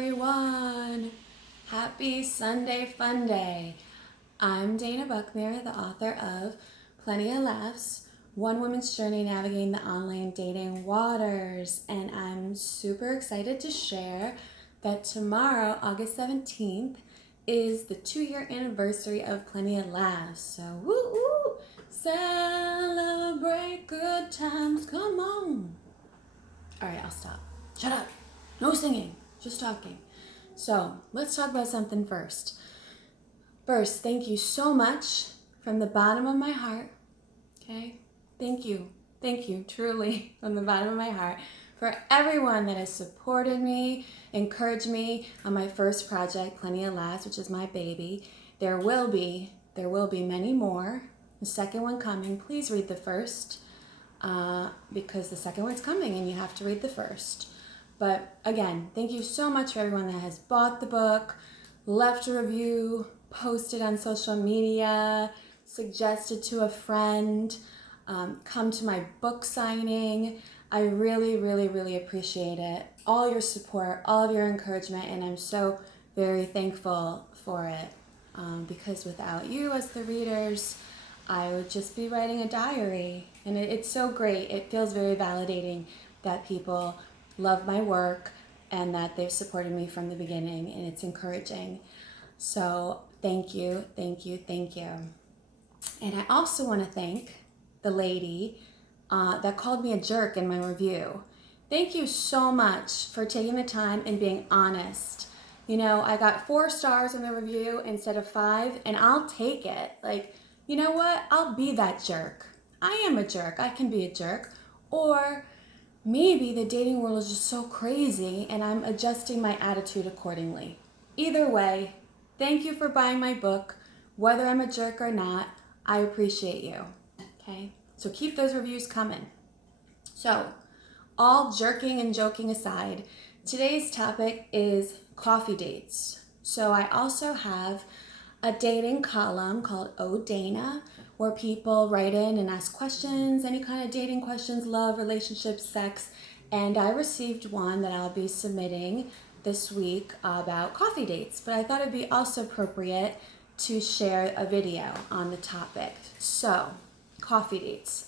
everyone! Happy Sunday Funday! I'm Dana Buckmere, the author of Plenty of Laughs, One Woman's Journey Navigating the Online Dating Waters, and I'm super excited to share that tomorrow, August 17th, is the 2-year anniversary of Plenty of Laughs. So woo woo! Celebrate good times, come on! Alright, I'll stop. Shut up! No singing, just talking. So let's talk about something first. First, thank you so much from the bottom of my heart. Okay? Thank you, truly, from the bottom of my heart, for everyone that has supported me, encouraged me on my first project, Plenty of Laughs, which is my baby. There will be many more. The second one coming. Please read the first, because the second one's coming and you have to read the first. But again, thank you so much for everyone that has bought the book, left a review, posted on social media, suggested to a friend, come to my book signing. I really, really, really appreciate it. All your support, all of your encouragement, and I'm so very thankful for it. Because without you as the readers, I would just be writing a diary. And it's so great. It feels very validating that people love my work and that they've supported me from the beginning, and it's encouraging. So thank you, thank you, thank you. And I also want to thank the lady that called me a jerk in my review. Thank you so much for taking the time and being honest. You know, I got 4 stars in the review instead of 5, and I'll take it. Like, you know what? I'll be that jerk. I am a jerk. I can be a jerk. Or maybe the dating world is just so crazy and I'm adjusting my attitude accordingly. Either way, thank you for buying my book. Whether I'm a jerk or not, I appreciate you. Okay? So keep those reviews coming. So, all jerking and joking aside, today's topic is coffee dates. So I also have a dating column called Oh Dana, where people write in and ask questions, any kind of dating questions, love, relationships, sex. And I received one that I'll be submitting this week about coffee dates. But I thought it'd be also appropriate to share a video on the topic. So, coffee dates.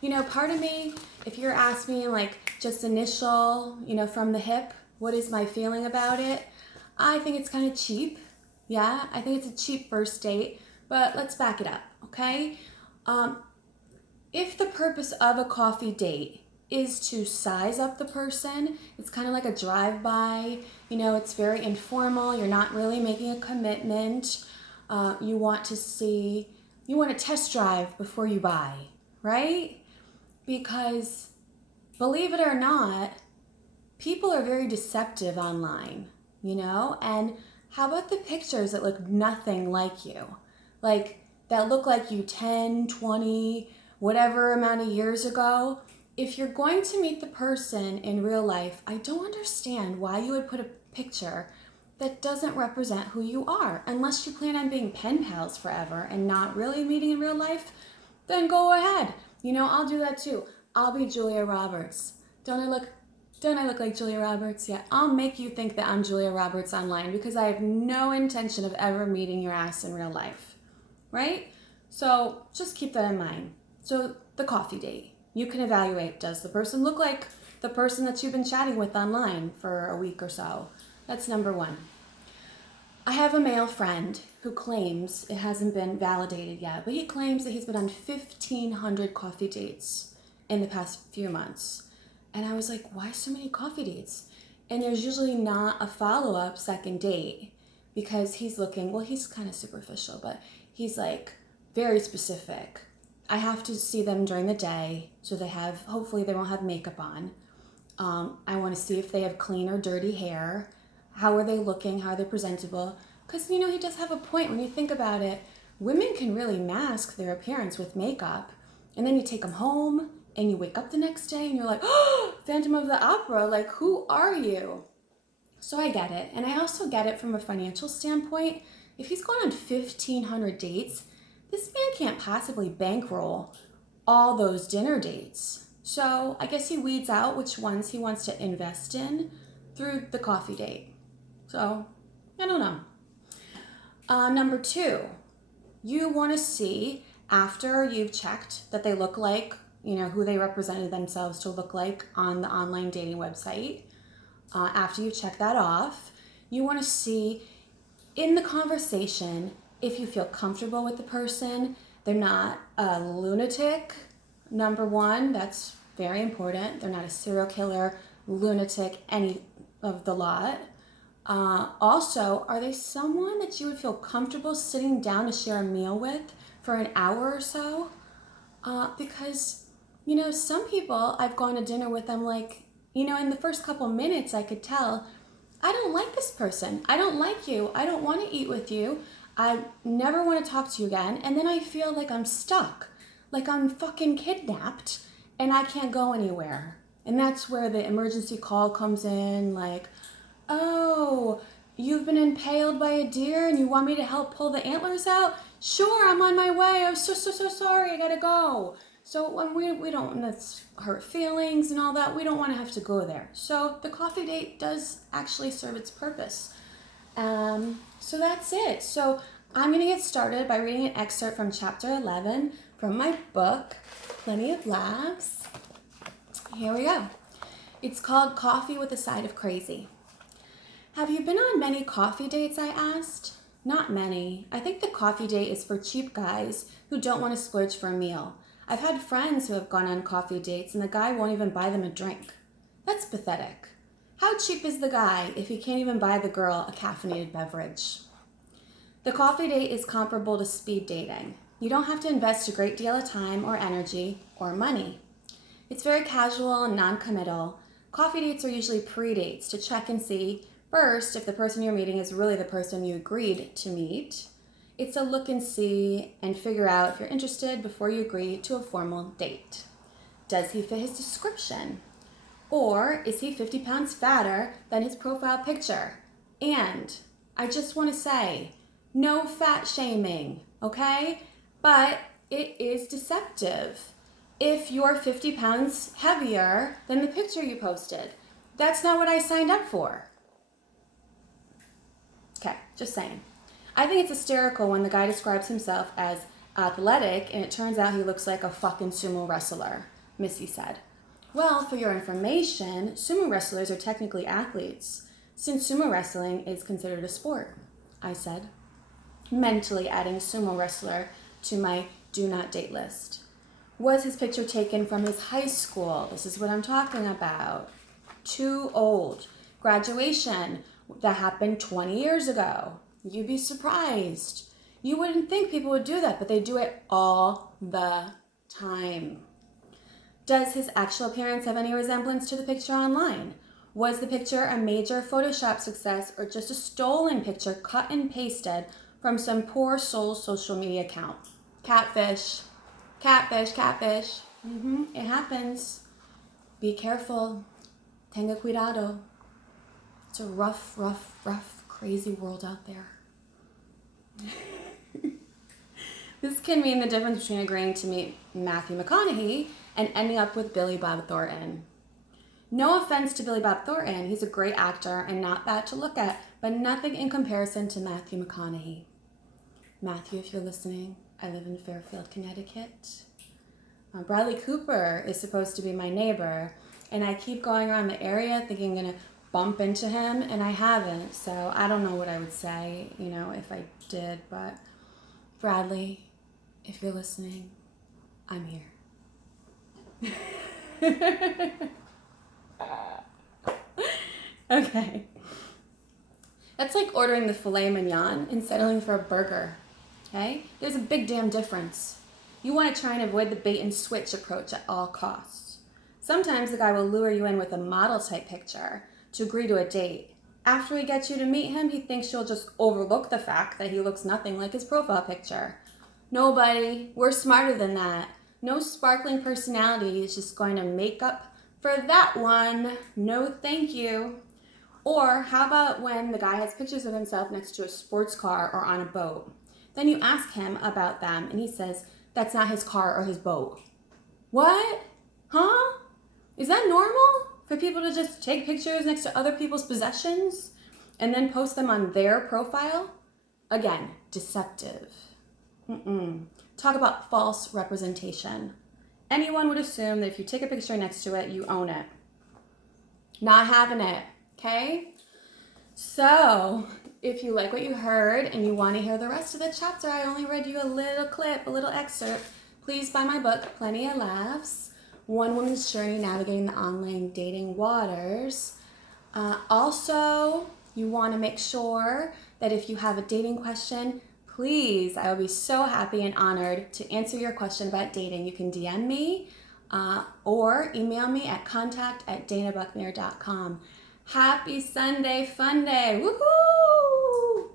You know, part of me, if you're asking me like just initial, from the hip, what is my feeling about it? I think it's kind of cheap. Yeah, I think it's a cheap first date, but let's back it up, okay? If the purpose of a coffee date is to size up the person, it's kind of like a drive-by, it's very informal, you're not really making a commitment, you want to test drive before you buy, right? Because, believe it or not, people are very deceptive online, and how about the pictures that look nothing like you? Like, that look like you 10, 20, whatever amount of years ago? If you're going to meet the person in real life, I don't understand why you would put a picture that doesn't represent who you are. Unless you plan on being pen pals forever and not really meeting in real life, then go ahead. I'll do that too. I'll be Julia Roberts. Don't I look like Julia Roberts? Yeah, I'll make you think that I'm Julia Roberts online because I have no intention of ever meeting your ass in real life, right? So just keep that in mind. So the coffee date, you can evaluate, does the person look like the person that you've been chatting with online for a week or so? That's number 1. I have a male friend who claims, it hasn't been validated yet, but he claims that he's been on 1,500 coffee dates in the past few months. And I was like, why so many coffee dates? And there's usually not a follow-up second date because he's kind of superficial, but he's like very specific. I have to see them during the day, so hopefully they won't have makeup on. I want to see if they have clean or dirty hair. How are they looking? How are they presentable? Because, he does have a point when you think about it. Women can really mask their appearance with makeup, and then you take them home, and you wake up the next day and you're like, oh, Phantom of the Opera, like, who are you? So I get it. And I also get it from a financial standpoint. If he's going on 1,500 dates, this man can't possibly bankroll all those dinner dates. So I guess he weeds out which ones he wants to invest in. through the coffee date. So, I don't know. Number 2, you want to see after you've checked that they look like, who they represented themselves to look like on the online dating website. After you check that off, you want to see in the conversation if you feel comfortable with the person, they're not a lunatic. Number 1, that's very important. They're not a serial killer, lunatic, any of the lot. Also, are they someone that you would feel comfortable sitting down to share a meal with for an hour or so? Because, some people, I've gone to dinner with them in the first couple minutes I could tell, I don't like this person. I don't like you. I don't want to eat with you. I never want to talk to you again. And then I feel like I'm stuck, like I'm fucking kidnapped and I can't go anywhere. And that's where the emergency call comes in, like, oh, you've been impaled by a deer and you want me to help pull the antlers out? Sure, I'm on my way. I'm so sorry. I gotta go. So when we don't, let's hurt feelings and all that, we don't want to have to go there. So the coffee date does actually serve its purpose. So that's it. So I'm going to get started by reading an excerpt from chapter 11 from my book, Plenty of Laughs. Here we go. It's called Coffee with a Side of Crazy. Have you been on many coffee dates, I asked? Not many. I think the coffee date is for cheap guys who don't want to splurge for a meal. I've had friends who have gone on coffee dates and the guy won't even buy them a drink. That's pathetic. How cheap is the guy if he can't even buy the girl a caffeinated beverage? The coffee date is comparable to speed dating. You don't have to invest a great deal of time or energy or money. It's very casual and non-committal. Coffee dates are usually pre-dates to check and see, first, if the person you're meeting is really the person you agreed to meet. It's a look and see and figure out if you're interested before you agree to a formal date. Does he fit his description? Or is he 50 pounds fatter than his profile picture? And I just want to say, no fat shaming, okay? But it is deceptive if you're 50 pounds heavier than the picture you posted. That's not what I signed up for. Okay, just saying. I think it's hysterical when the guy describes himself as athletic and it turns out he looks like a fucking sumo wrestler, Missy said. Well, for your information, sumo wrestlers are technically athletes, since sumo wrestling is considered a sport, I said, mentally adding sumo wrestler to my do not date list. Was his picture taken from his high school? This is what I'm talking about. Too old. Graduation. That happened 20 years ago. You'd be surprised. You wouldn't think people would do that, but they do it all the time. Does his actual appearance have any resemblance to the picture online? Was the picture a major Photoshop success or just a stolen picture cut and pasted from some poor soul's social media account? Catfish. Catfish, catfish. It happens. Be careful. Tenga cuidado. It's a rough, crazy world out there. This can mean the difference between agreeing to meet Matthew McConaughey and ending up with Billy Bob Thornton. No offense to Billy Bob Thornton, he's a great actor and not bad to look at, but nothing in comparison to Matthew McConaughey. Matthew, if you're listening, I live in Fairfield, Connecticut. Bradley Cooper is supposed to be my neighbor, and I keep going around the area thinking I'm going to bump into him, and I haven't, so I don't know what I would say, if I did, but Bradley, if you're listening, I'm here. Okay. That's like ordering the filet mignon and settling for a burger, okay? There's a big damn difference. You want to try and avoid the bait and switch approach at all costs. Sometimes the guy will lure you in with a model type picture to agree to a date. After he gets you to meet him, he thinks you'll just overlook the fact that he looks nothing like his profile picture. Nobody, we're smarter than that. No sparkling personality is just going to make up for that one. No thank you. Or how about when the guy has pictures of himself next to a sports car or on a boat? Then you ask him about them and he says, that's not his car or his boat. What? Huh? Is that normal? for people to just take pictures next to other people's possessions and then post them on their profile? Again, deceptive. Talk about false representation. Anyone would assume that if you take a picture next to it, you own it. Not having it, okay? So, if you like what you heard and you want to hear the rest of the chapter, I only read you a little clip, a little excerpt. Please buy my book, Plenty of Laughs, One Woman's Journey Navigating the Online Dating Waters. Also, you want to make sure that if you have a dating question, please, I will be so happy and honored to answer your question about dating. You can DM me or email me at contact@danabuckner.com. Happy Sunday Funday. Woohoo!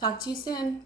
Talk to you soon.